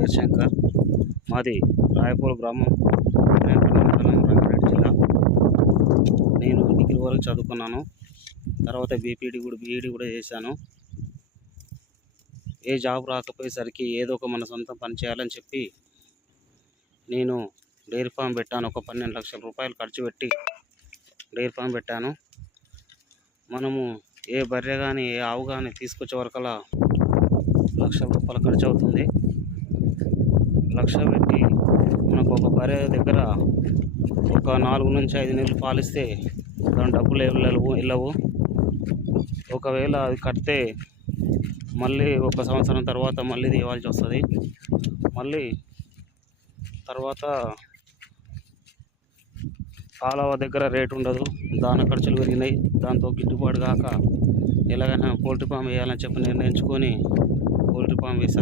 పేరు శంకర్. మాది రాయపూర్ గ్రామం, రేపల్లి మండలం, రంగారెడ్డి జిల్లా. నేను డిగ్రీ వరకు చదువుకున్నాను. తర్వాత బీఈడి కూడా చేశాను. ఏ జాబ్ రాకపోయేసరికి ఏదో ఒక మన సొంతం పని చేయాలని చెప్పి నేను డైరీ ఫామ్ పెట్టాను. ఒక 12 లక్షల రూపాయలు ఖర్చు పెట్టి డైరీ ఫామ్ పెట్టాను. మనము ఏ బర్రె కానీ ఏ ఆవు కానీ తీసుకొచ్చే వరకలా 1,00,000 రూపాయలు ఖర్చు అవుతుంది. 1,00,000 పెట్టి మనకు ఒక బర్రె దగ్గర ఒక 4 నుంచి 5 నెలలు పాలిస్తే దాని డబ్బులు వెళ్ళవు. ఒకవేళ అది కడితే మళ్ళీ 1 సంవత్సరం తర్వాత మళ్ళీ ఇవ్వాల్సి వస్తుంది. మళ్ళీ తర్వాత పాలవ దగ్గర రేటు ఉండదు, దాన ఖర్చులు పెరిగినాయి. దాంతో గిట్టుబాటు కాక ఎలాగైనా పౌల్ట్రీ ఫామ్ వేయాలని చెప్పి నిర్ణయించుకొని పౌల్ట్రీ ఫామ్ వేశాను.